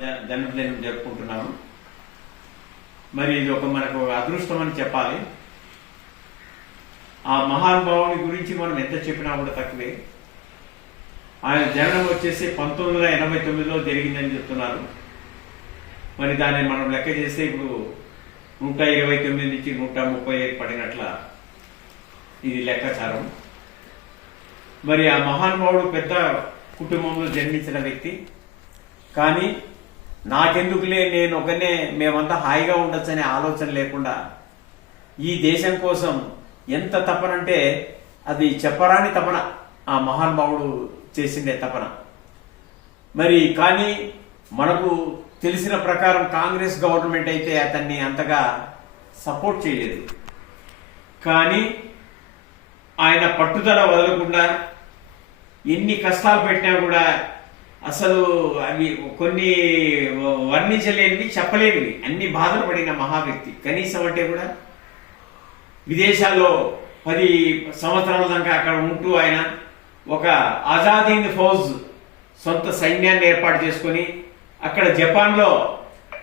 జన్మదినం జరుపుకుంటున్నాము. మరి ఇది మనకు అదృష్టం అని చెప్పాలి. ఆ మహానుభావుని గురించి మనం ఎంత చెప్పినా కూడా తక్కువే. ఆయన జననం వచ్చేసి 1989లో జరిగిందని చెప్తున్నారు. మరి దాన్ని మనం లెక్క చేస్తే ఇప్పుడు 129 నుంచి 135 పడినట్ల ఇది లెక్కాచారం. మరి ఆ మహానుభావుడు పెద్ద కుటుంబంలో జన్మించిన వ్యక్తి. కానీ నాకెందుకులే, నేను ఒకనే, మేమంతా హాయిగా ఉండొచ్చనే ఆలోచన లేకుండా ఈ దేశం కోసం ఎంత తపనంటే అది చెప్పరాని తపన ఆ మహానుభావుడు చేసిండే తపన. మరి కానీ మనకు తెలిసిన ప్రకారం కాంగ్రెస్ గవర్నమెంట్ అయితే అతన్ని అంతగా సపోర్ట్ చేయలేదు. కానీ ఆయన పట్టుదల వదలకుండా ఎన్ని కష్టాలు పెట్టినా కూడా అసలు అవి కొన్ని వర్ణించలేనివి, చెప్పలేనివి, అన్ని బాధలు పడిన మహా వ్యక్తి. కనీసం అంటే కూడా విదేశాల్లో 10 సంవత్సరాల దాకా అక్కడ ఉంటూ ఆయన ఒక ఆజాద్ హింద్ ఫౌజ్ సొంత సైన్యాన్ని ఏర్పాటు చేసుకొని అక్కడ జపాన్లో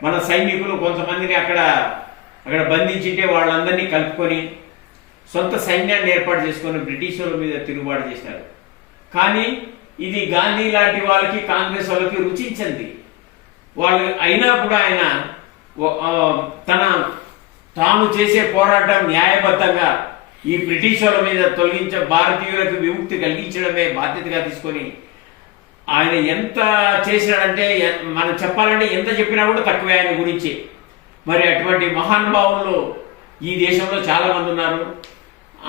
మన సైనికులు కొంతమందిని అక్కడ బంధించింటే వాళ్ళందరినీ కలుపుకొని సొంత సైన్యాన్ని ఏర్పాటు చేసుకొని బ్రిటిష్ వాళ్ళ మీద తిరుగుబాటు చేశారు. కానీ ఇది గాంధీ లాంటి వాళ్ళకి, కాంగ్రెస్ వాళ్ళకి రుచించింది. వాళ్ళు అయినా కూడా ఆయన తాను చేసే పోరాటం న్యాయబద్ధంగా ఈ బ్రిటిష్ వాళ్ళ మీద భారతీయులకు విముక్తి కలిగించడమే బాధ్యతగా తీసుకొని ఆయన ఎంత చేసినాడంటే మనం చెప్పాలంటే ఎంత చెప్పినా కూడా తక్కువే ఆయన గురించి. మరి అటువంటి మహానుభావులు ఈ దేశంలో చాలా మంది ఉన్నారు.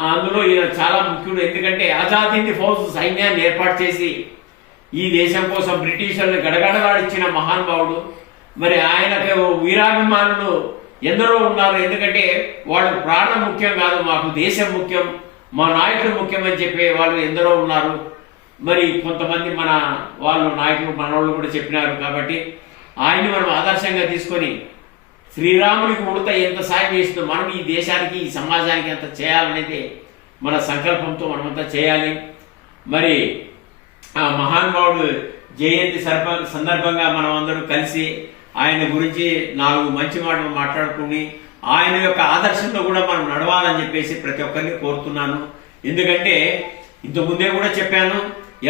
అందులో ఈయన చాలా ముఖ్యుడు. ఎందుకంటే ఆజాద్ హింద్ ఫౌజ్ సైన్యాన్ని ఏర్పాటు చేసి ఈ దేశం కోసం బ్రిటిషర్ని గడగడలాడించిన మహానుభావుడు. మరి ఆయనకు వీరాభిమానులు ఎందరో ఉన్నారు. ఎందుకంటే వాళ్ళు ప్రాణం ముఖ్యం కాదు, మాకు దేశం ముఖ్యం, మా నాయకుడు ముఖ్యం అని చెప్పే వాళ్ళు ఎందరో ఉన్నారు. మరి కొంతమంది మన వాళ్ళు నాయకులు మనవాళ్ళు కూడా చెప్పినారు. కాబట్టి ఆయన్ని మనం ఆదర్శంగా తీసుకొని శ్రీరాముడికి ఉడత ఎంత సాయం చేస్తుందో మనం ఈ దేశానికి, ఈ సమాజానికి ఎంత చేయాలనేది మన సంకల్పంతో మనమంతా చేయాలి. మరి ఆ మహానుభావుడు జయంతి సందర్భంగా మనం అందరూ కలిసి ఆయన గురించి 4 మంచి మాటలు మాట్లాడుకుని ఆయన యొక్క ఆదర్శంలో కూడా మనం నడవాలని చెప్పేసి ప్రతి ఒక్కరిని కోరుతున్నాను. ఎందుకంటే ఇంతకుముందే కూడా చెప్పాను,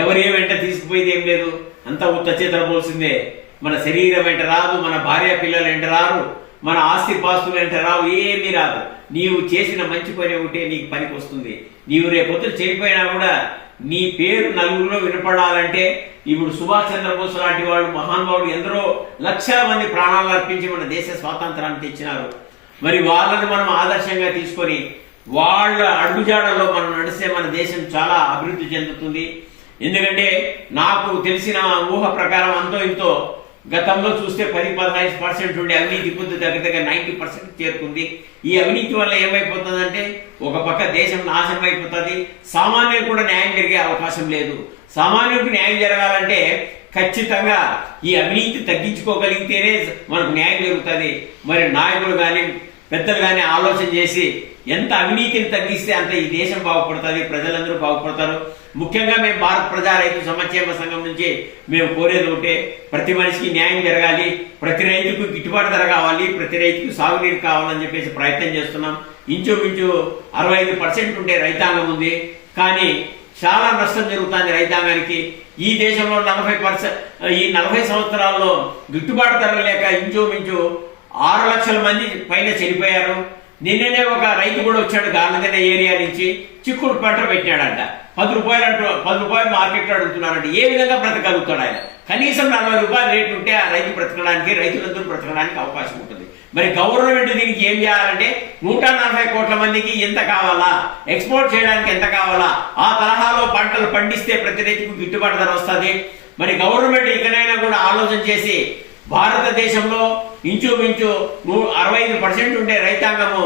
ఎవరి వెంట తీసుకుపోయేది ఏం లేదు, అంతా ఉత్త చేతన పోల్సిందే. మన శరీరం వెంట రాదు, మన భార్య పిల్లలు వెంట రారు, మన ఆస్తి పాస్తులు వెంట రావు, ఏమీ రాదు. నీవు చేసిన మంచి పని ఒకటే నీకు పనికి వస్తుంది. నీవు రేపొద్దు చేయకపోయినా కూడా నీ పేరు నలుగురిలో వినపడాలంటే ఇప్పుడు సుభాష్ చంద్రబోస్ లాంటి వాళ్ళు మహానుభావులు ఎందరో లక్షల మంది ప్రాణాలు అర్పించి మన దేశ స్వాతంత్రాన్ని తెచ్చినారు. మరి వాళ్ళని మనం ఆదర్శంగా తీసుకొని వాళ్ళ అడుగుజాడల్లో మనం నడిస్తే మన దేశం చాలా అభివృద్ధి చెందుతుంది. ఎందుకంటే నాకు తెలిసిన ఊహ ప్రకారం అంతో ఇంతో గతంలో చూస్తే 10-15% ఉండే అవినీతి ఇప్పుడు దగ్గర 90% చేరుకుంది. ఈ అవినీతి వల్ల ఏమైపోతుందంటే ఒక పక్క దేశం నాశనం అయిపోతుంది, సామాన్యులు కూడా న్యాయం జరిగే అవకాశం లేదు. సామాన్యుడికి న్యాయం జరగాలంటే ఖచ్చితంగా ఈ అవినీతి తగ్గించుకోగలిగితేనే మనకు న్యాయం జరుగుతుంది. మరి నాయకులు కానీ పెద్దలు కానీ ఆలోచన చేసి ఎంత అవినీతిని తగ్గిస్తే అంత ఈ దేశం బాగుపడుతుంది, ప్రజలందరూ బాగుపడతారు. ముఖ్యంగా మేము భారత ప్రజా రైతు సంక్షేమ సంఘం నుంచి మేము కోరేది ఒకటే, ప్రతి మనిషికి న్యాయం జరగాలి, ప్రతి రైతుకు గిట్టుబాటు ధర కావాలి, ప్రతి రైతుకు సాగునీరు కావాలని చెప్పేసి ప్రయత్నం చేస్తున్నాం. ఇంచుమించు 65% ఉంటే రైతాంగం ఉంది. కానీ చాలా నష్టం జరుగుతుంది రైతాంగానికి. ఈ దేశంలో 40 సంవత్సరాల్లో గిట్టుబాటు ధర లేక ఇంచుమించు 6 లక్షల మంది పైన చనిపోయారు. నిన్ననే ఒక రైతు కూడా వచ్చాడు గార్లదిన్న ఏరియా నుంచి, చిక్కుడు పంట పెట్టినాడంట. 10 రూపాయలు మార్కెట్లో అడుగుతున్నారంట. ఏ విధంగా బ్రతకగలుగుతాడు ఆయన? కనీసం 40 రూపాయలు రేటు ఉంటే ఆ రైతు బ్రతకడానికి, రైతులందరూ బ్రతకడానికి అవకాశం ఉంటుంది. మరి గవర్నమెంట్ దీనికి ఏం చేయాలంటే 140 కోట్ల మందికి ఎంత కావాలా, ఎక్స్పోర్ట్ చేయడానికి ఎంత కావాలా, ఆ తరహాలో పంటలు పండిస్తే ప్రతి రైతుకు గిట్టుబాటు ధర వస్తుంది. మరి గవర్నమెంట్ ఇకనైనా కూడా ఆలోచన చేసి భారతదేశంలో ఇంచుమించు 65% ఉండే రైతాంగము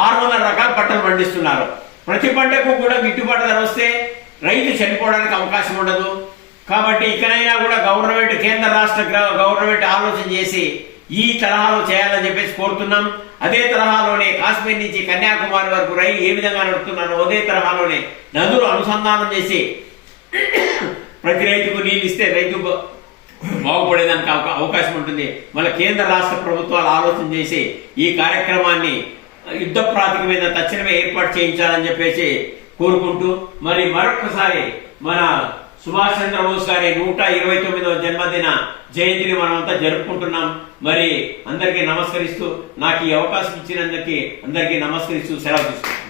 600 రకాల పంటలు పండిస్తున్నారు. ప్రతి పంటకు కూడా గిట్టుబాటు ధర వస్తే రైతు చనిపోవడానికి అవకాశం ఉండదు. కాబట్టి ఇకనైనా కూడా గవర్నమెంట్, కేంద్ర రాష్ట్ర గవర్నమెంట్ ఆలోచన చేసి ఈ తరహాలో చేయాలని చెప్పేసి కోరుతున్నాం. అదే తరహాలోనే కాశ్మీర్ నుంచి కన్యాకుమారి వరకు రైలు ఏ విధంగా నడుపుతున్నారో అదే తరహాలోనే నదులు అనుసంధానం చేసి ప్రతి రైతుకు నీళ్ళు ఇస్తే రైతు బాగుపడేదానికి అవకాశం ఉంటుంది. మళ్ళీ కేంద్ర రాష్ట్ర ప్రభుత్వాలు ఆలోచన చేసి ఈ కార్యక్రమాన్ని యుద్ధ ప్రాతిపదిక మీద తక్షణమే ఏర్పాటు చేయించాలని చెప్పేసి కోరుకుంటూ, మరి మరొకసారి మన సుభాష్ చంద్రబోస్ గారి 129వ జన్మదిన జయంతిని మనమంతా జరుపుకుంటున్నాం. మరి అందరికీ నమస్కరిస్తూ, నాకు ఈ అవకాశం ఇచ్చినందుకు అందరికీ నమస్కరిస్తూ సెలవు తీసుకుంటున్నాను.